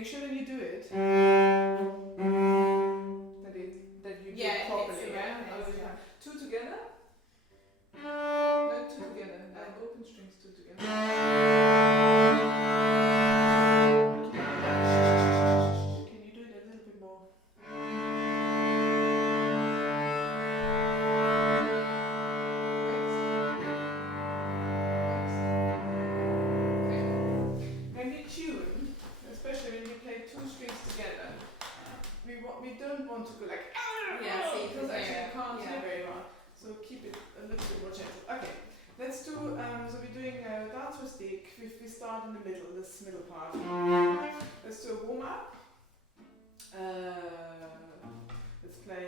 make sure when you do it that you do it properly. Two together. No, two together. No, open strings, two together. Can you do it a little bit more? When we tune, especially when we play two strings together, we don't want to go like because actually you can't hear very well. So keep it a little bit more gentle. Okay, let's do. So we're doing Danse Rustique. We start in the middle, this middle part. Let's do a warm up. Let's play.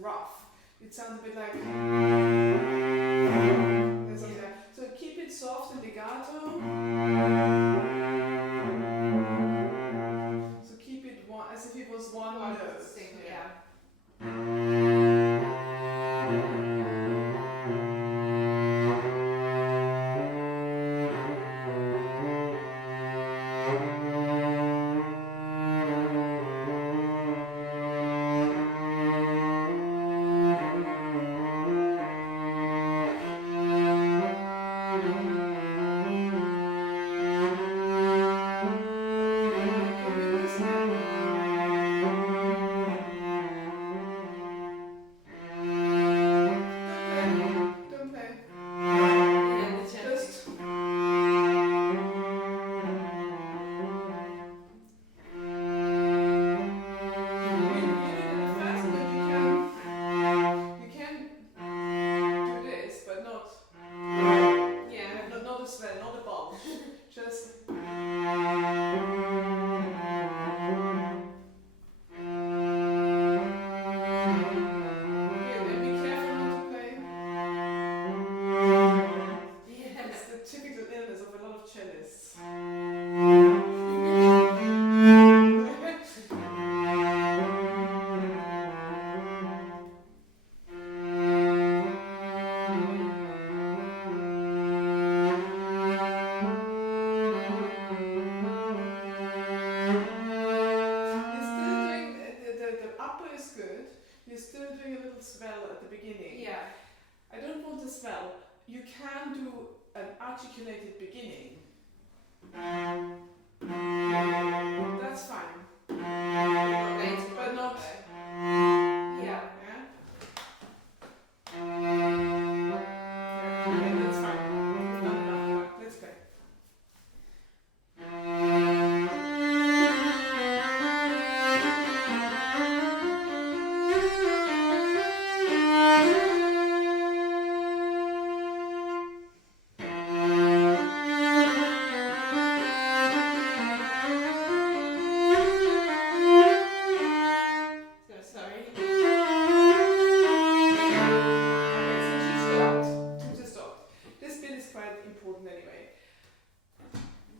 Rough. It sounds a bit like so keep it soft and legato. So keep it as if it was one note. You can do an articulated beginning. That's fine. But not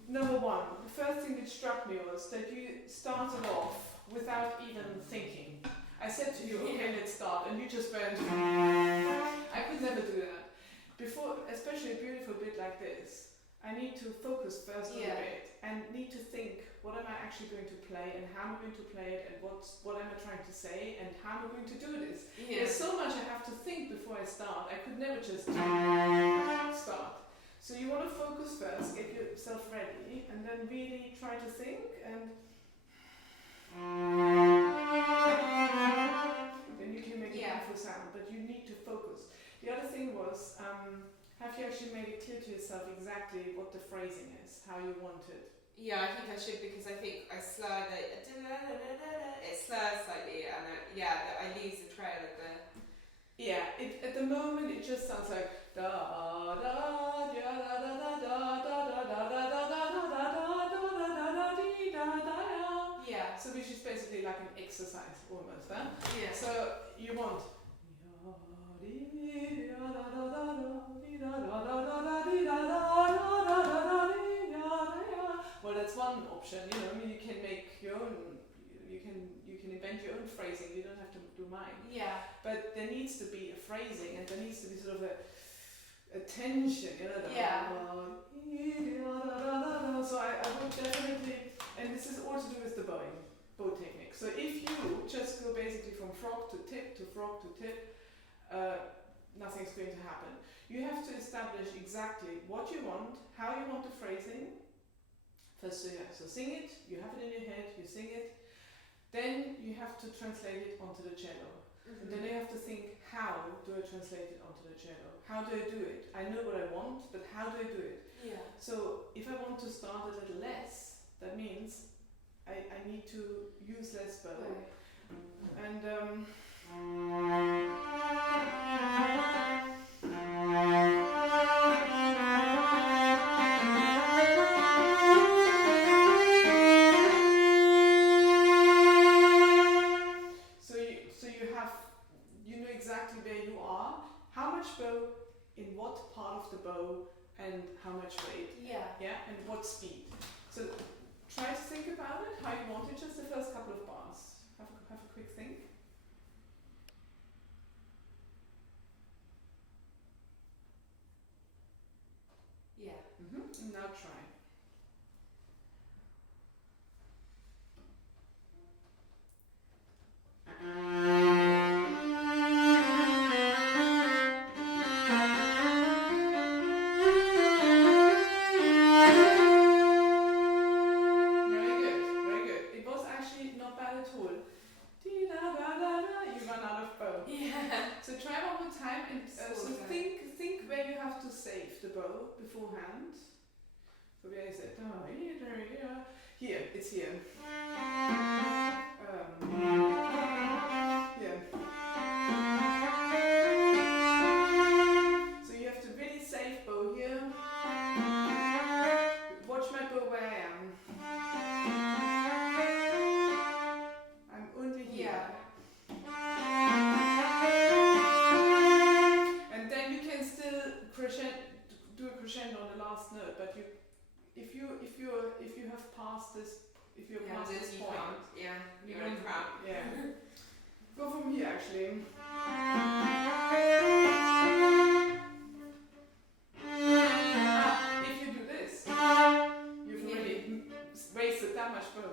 number one, the first thing that struck me was that you started off without even thinking. I said to you, okay, let's start, and you just went. I could never do that. Before, especially a beautiful bit like this, I need to focus first on the bit and need to think, what am I actually going to play and how am I going to play it and what am I trying to say and how am I going to do this? There's so much I have to think before I start. I could never just start. So you want to focus first, get yourself ready, and then really try to think, and then you can make a beautiful sound, but you need to focus. The other thing was, have you actually made it clear to yourself exactly what the phrasing is, how you want it? Yeah, I think I should, because I think I slur it slurs slightly, and I lose the trail of the. Yeah, at the moment it just sounds like da da da da da da da da da da da da da. Yeah. So which is basically like an exercise almost, huh? Yeah. So you want. Well, that's one option. You know, I mean, you can make your own. You can invent your own phrasing. You don't have to do mine. Yeah. But there needs to be a phrasing, and there needs to be sort of a tension. You know. Yeah. So I would definitely, and this is all to do with the bow technique. So if you just go basically from frog to tip to frog to tip, nothing's going to happen. You have to establish exactly what you want, how you want the phrasing. First, so sing it, you have it in your head, you sing it. Then you have to translate it onto the cello. Mm-hmm. And then you have to think, how do I translate it onto the cello? How do I do it? I know what I want, but how do I do it? Yeah. So if I want to start a little less, that means I need to use less bow. Right. And you know exactly where you are, how much bow in what part of the bow, and how much weight. Yeah, and what speed. So try to think about it, how you want it, just the first couple of bars. Have a quick think. Yeah. And now try. Beforehand. So where is it? Oh, here, it's here. Here. So you have to really save bow here. Watch my bow where I am. I'm only here. And then you can still do a crescendo on the last note, but if you have passed this, if you're past this point, you're in crap. Yeah. Go from here actually. If you do this, you've already wasted that much bow.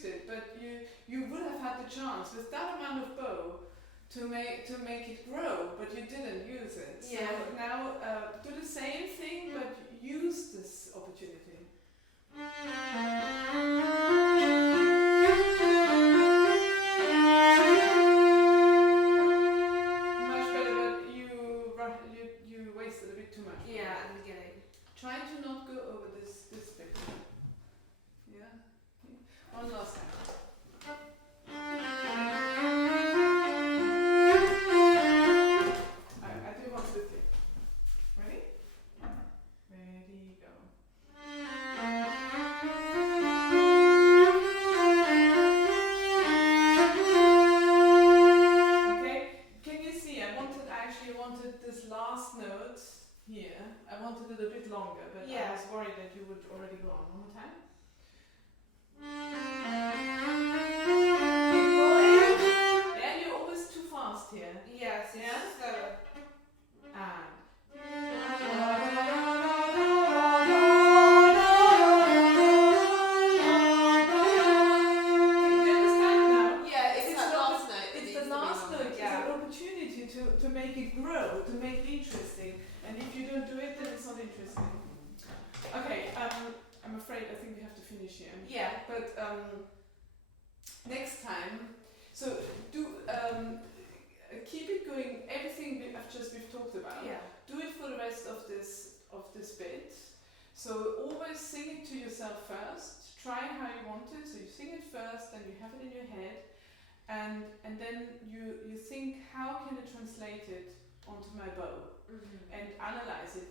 used it, but you would have had the chance with that amount of bow to make it grow, but you didn't use it. So now do the same thing, but use this opportunity. Much better, but you wasted a bit too much. Yeah, at the beginning. Try to not go over this bit. Yeah. One last time. I do one with you. Ready? Ready, go. Okay, can you see? I actually wanted this last note here. I wanted it a bit longer, but I was worried that you would already go on. One more time. Keep going. Yeah, you're always too fast here. Yes, Yeah? slower. And. To make it grow, to make it interesting, and if you don't do it, then it's not interesting. Okay, I'm afraid I think we have to finish here. Yeah. But next time, so do keep it going. Everything we've talked about. Yeah. Do it for the rest of this bit. So always sing it to yourself first. Try how you want it. So you sing it first, then you have it in your head. And then you think, how can I translate it onto my bow? And analyze it.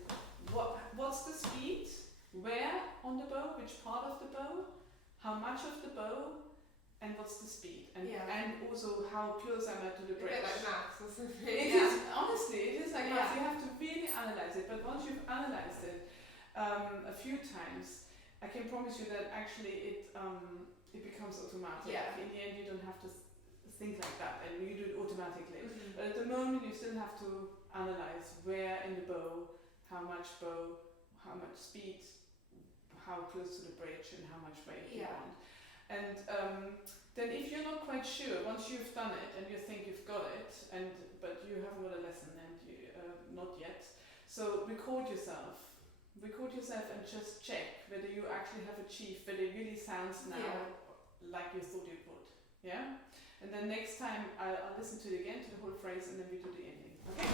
What's the speed? Where on the bow? Which part of the bow? How much of the bow? And what's the speed? And also how close am I to the bridge? A bit like maths or something. It is, honestly, it is like maths. You have to really analyze it. But once you've analyzed it a few times, I can promise you that actually it becomes automatic. Yeah. In the end, you don't have to think like that, and you do it automatically. But at the moment, you still have to analyze where in the bow, how much speed, how close to the bridge, and how much weight you want. And then if you're not quite sure, once you've done it and you think you've got it, but you haven't got a lesson and you not yet, so record yourself and just check whether you actually have achieved, whether it really sounds now like you thought it would. Yeah? And then next time I'll listen to it again, to the whole phrase, and then we do the ending. Okay?